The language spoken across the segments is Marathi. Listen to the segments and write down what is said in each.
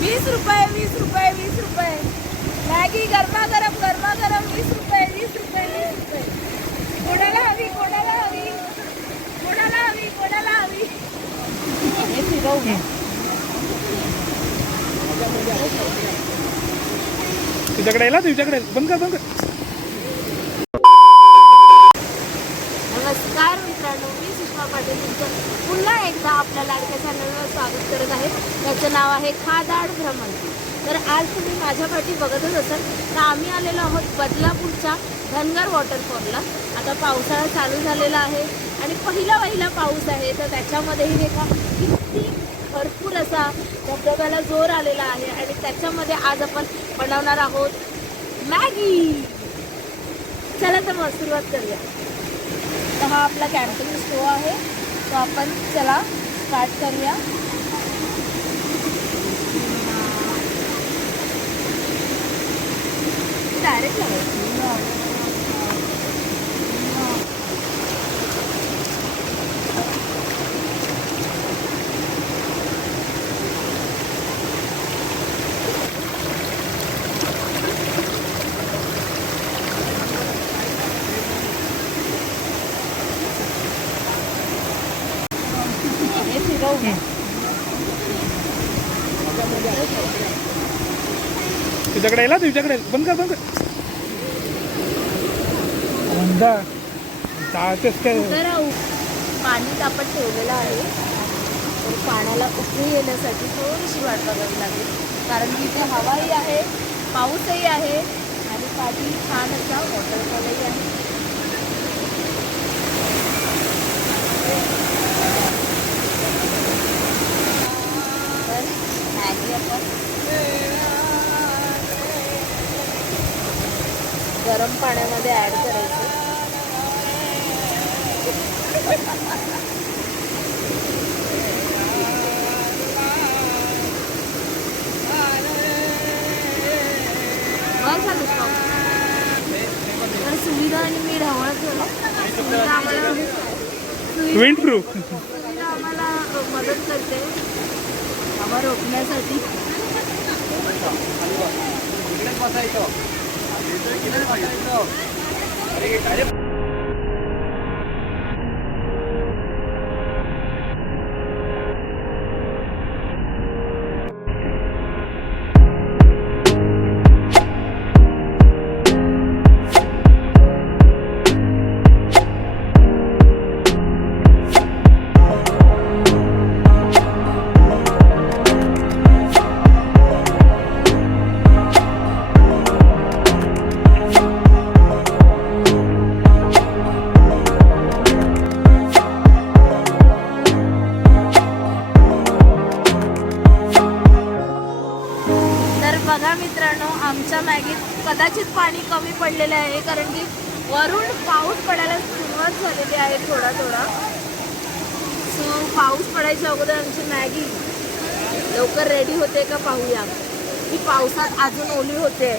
वीस रुपये वीस रुपये वीस रुपये. मॅगी गरमा गरम गरमा गरम वीस रुपये वीस रुपये वीस रुपये. कोणाला हवी कोणाला हवी? कोणाला हवी कोणाला हवी? तुझ्याकडे येला तुझ्याकडे बंद कर बंद कर नमस्कार मित्रांनो मी पाटील पुन्हा एकदा आपल्या लाडक्या चॅनलवर स्वागत करत आहे त्याचं नाव आहे खादाड भ्रमंती तर आज तुम्ही माझ्या पाठी बघतच असाल तर आम्ही आलेलो आहोत बदलापूरच्या धनगर वॉटरफॉलला. आता पावसाळा चालू झालेला आहे आणि पहिला पहिला पाऊस आहे. तर त्याच्यामध्येही एका किती भरपूर असा धबधब्याला जोर आलेला आहे आणि त्याच्यामध्ये आज आपण बनवणार आहोत मॅगी. चला तर मग सुरुवात करूया. आता हा आपला कॅम्पिंग स्टो आहे. तो आपण चला स्टार्ट करूया. हे फिरवू तुझ्याकडे येला तुझ्याकडे बंद कर बंद कर. बंद. काय? पाणी आपण ठेवलेलं आहे. तर पाण्याला उकळी येण्यासाठी थोडीशी वाट बघावी लागेल. कारण की इथे हवाही आहे पाऊसही आहे आणि पाठी छान असा वॉटरफॉलही आहे तर मॅगी आपण गरम पाण्यामध्ये ॲड करायची. विंड प्रूफ आम्हाला मदत करते. हवा रोखण्यासाठी. तर मित्रांनो आमच्या मॅगीत कदाचित पाणी कमी पडलेलं आहे कारण की वरून पाऊस पडायला सुरुवात झालेली आहे थोडा थोडा. सो पाऊस पडायच्या अगोदर आमची मॅगी लवकर रेडी होते का पाहूया. ही पावसात अजून ओली होते.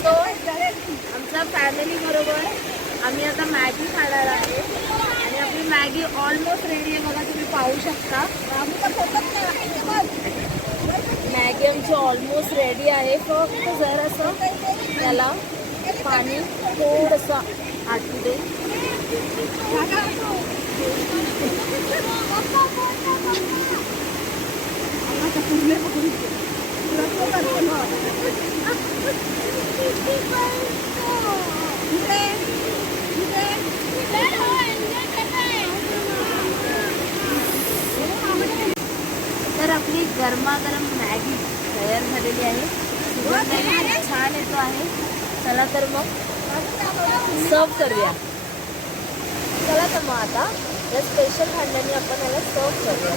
सो आमच्या फॅमिली बरोबर आम्ही आता मॅगी खाणार आहे. मॅगी ऑलमोस्ट रेडी आहे बघा तुम्ही पाहू शकता. मॅगी आमची ऑलमोस्ट रेडी आहे. फक्त जरासं त्याला पाणी थोडंसं आटू दे. तर आपली गरमागरम मॅगी तयार झालेली आहे. छान येतो आहे. चला तर मग सर्व करूया. चला तर मग आता या स्पेशल भांड्याने आपण याला सर्व करूया.